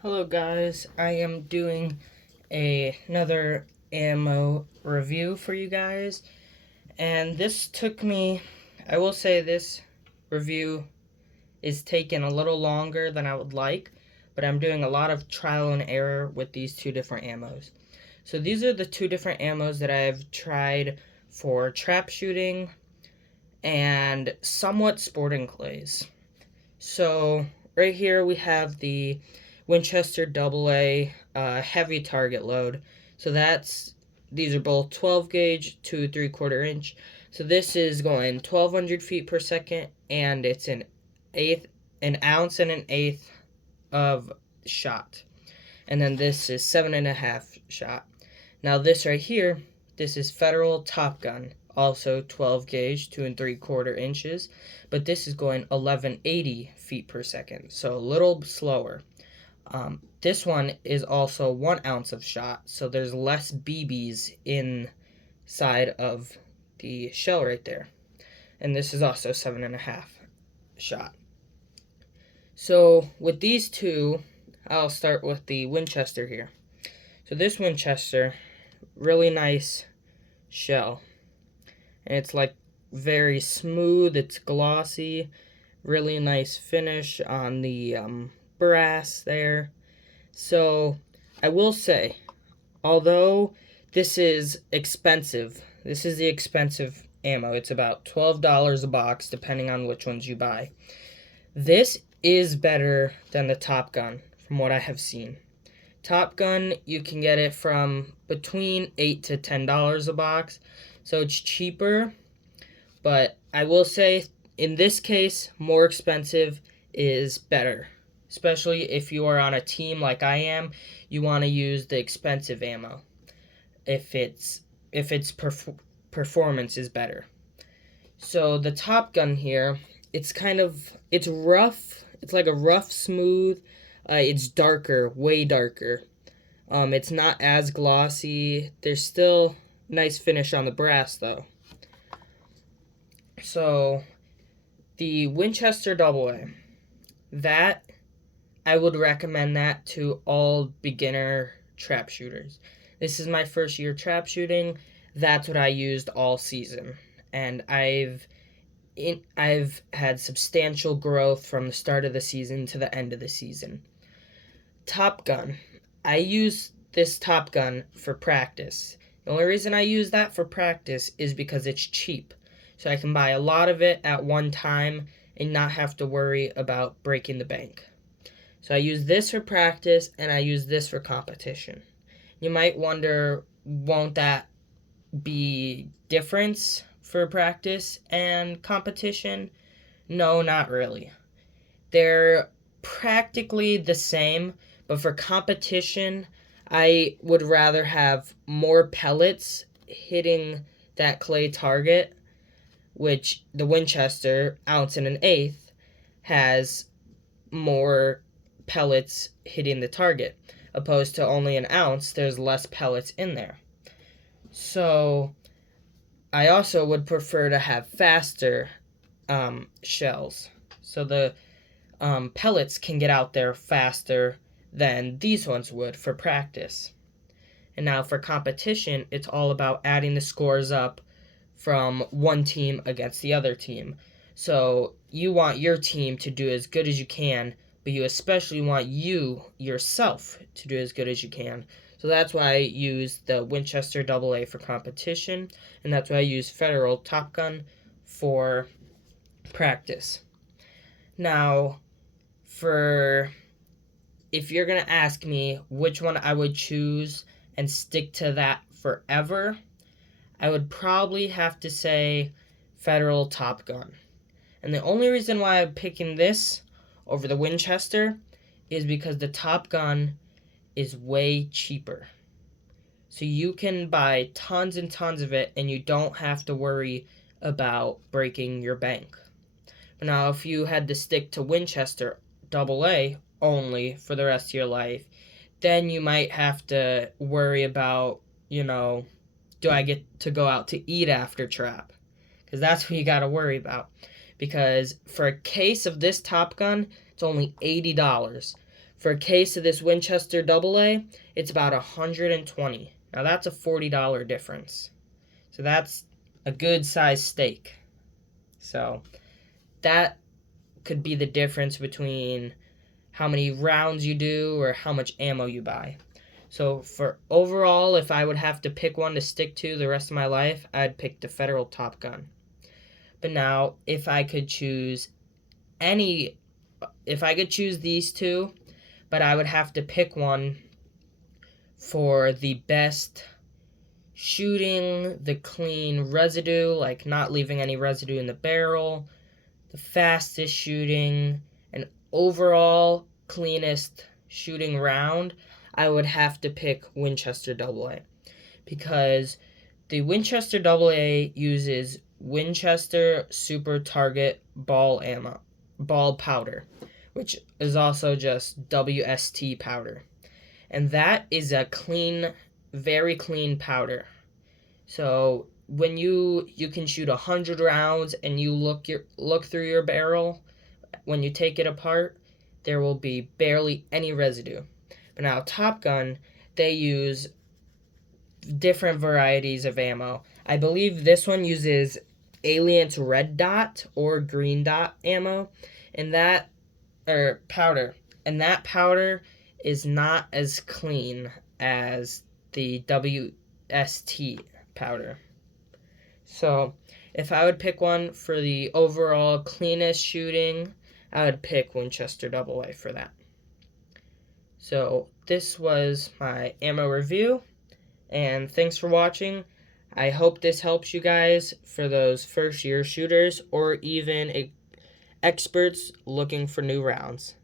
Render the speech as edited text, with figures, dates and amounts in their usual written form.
Hello guys, I am doing another ammo review for you guys, and this took me, I will say this review is taking a little longer than I would like, but I'm doing a lot of trial and error with these two different ammos. So these are the two different ammos that I've tried for trap shooting and somewhat sporting clays. So right here we have the Winchester AA heavy target load. So these are both 12 gauge to 3/4 inch. So this is going 1200 feet per second, and it's an ounce and an eighth of shot. And then this is 7.5 shot. Now this right here, this is Federal Top Gun, also 12 gauge, 2 3/4 inches, but this is going 1180 feet per second, so a little slower. This one is also 1 ounce of shot, so there's less BBs inside of the shell right there. And this is also 7.5 shot. So with these two, I'll start with the Winchester here. So this Winchester, really nice shell, and it's like very smooth, it's glossy, really nice finish on the brass there. So I will say, although this is expensive, this is the expensive ammo, it's about $12 a box depending on which ones you buy. This is better than the Top Gun from what I have seen. Top Gun, you can get it from between $8 to $10 a box, so it's cheaper. But I will say, in this case, more expensive is better. Especially if you are on a team like I am, you want to use the expensive ammo if its performance is better. So the Top Gun here, it's rough. It's like a rough, smooth. It's darker, way darker. It's not as glossy. There's still nice finish on the brass though. So the Winchester AA, that I would recommend that to all beginner trap shooters. This is my first year trap shooting. That's what I used all season, and I've had substantial growth from the start of the season to the end of the season. Top Gun. I use this Top Gun for practice. The only reason I use that for practice is because it's cheap. So I can buy a lot of it at one time and not have to worry about breaking the bank. So I use this for practice and I use this for competition. You might wonder, won't that be difference for practice and competition? No, not really. They're practically the same, but for competition, I would rather have more pellets hitting that clay target, which the Winchester, ounce and an eighth, has more pellets hitting the target. Opposed to only an ounce, there's less pellets in there. So I also would prefer to have faster shells. So the pellets can get out there faster than these ones would for practice. And now for competition, it's all about adding the scores up from one team against the other team. So you want your team to do as good as you can, but you especially want you yourself to do as good as you can. So that's why I use the Winchester AA for competition, and that's why I use Federal Top Gun for practice. Now, if you're going to ask me which one I would choose and stick to that forever, I would probably have to say Federal Top Gun. And the only reason why I'm picking this over the Winchester is because the Top Gun is way cheaper. So you can buy tons and tons of it and you don't have to worry about breaking your bank. But now if you had to stick to Winchester AA only for the rest of your life, then you might have to worry about, do I get to go out to eat after trap? Because that's what you got to worry about. Because for a case of this Top Gun, it's only $80. For a case of this Winchester AA, it's about $120. Now that's a $40 difference. So that's a good sized steak. So that could be the difference between how many rounds you do or how much ammo you buy. So for overall, if I would have to pick one to stick to the rest of my life, I'd pick the Federal Top Gun. But now, if I could choose these two, but I would have to pick one for the best shooting, the clean residue, like not leaving any residue in the barrel, the fastest shooting, and overall cleanest shooting round, I would have to pick Winchester AA. Because the Winchester AA uses Winchester Super Target ball powder, which is also just WST powder. And that is a clean, very clean powder. So when you can shoot 100 rounds and you look through your barrel, when you take it apart, there will be barely any residue. But now Top Gun, they use different varieties of ammo. I believe this one uses Alient's red dot or green dot ammo, and that powder. And that powder is not as clean as the WST powder. So if I would pick one for the overall cleanest shooting, I would pick Winchester AA for that. So this was my ammo review, and thanks for watching. I hope this helps you guys for those first year shooters or even experts looking for new rounds.